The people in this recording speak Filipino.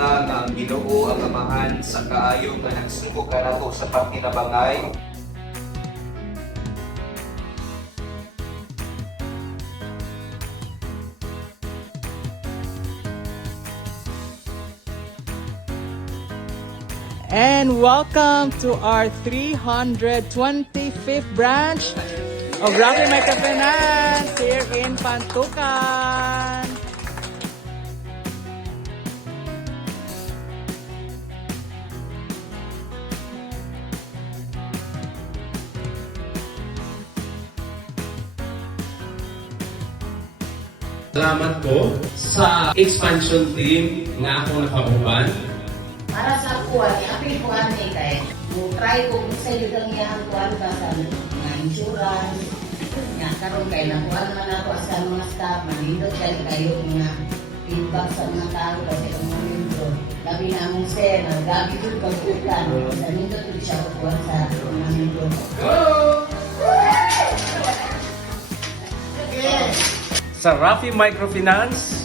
ta nga ang Ginoo ang amahan sa kaayo nga nagsugo kanato sa pagtinabangay. And welcome to our 325th branch of Rafi Microfinance here in Pantukan. Salamat ko sa expansion team nga ako nakabuban. Para sa kuwan, apil kuwan ni kay try ko sa yugang yang kuwan ba sa mga insurance nga karon kay nakuha man ako sa mga staff manindot kayo nga feedback sa mga tao kasi ang mga membro labi na mong sir nagabi jud pagkutan sa nindot jud siya kuwan sa mga membro. Sa Rafi Microfinance,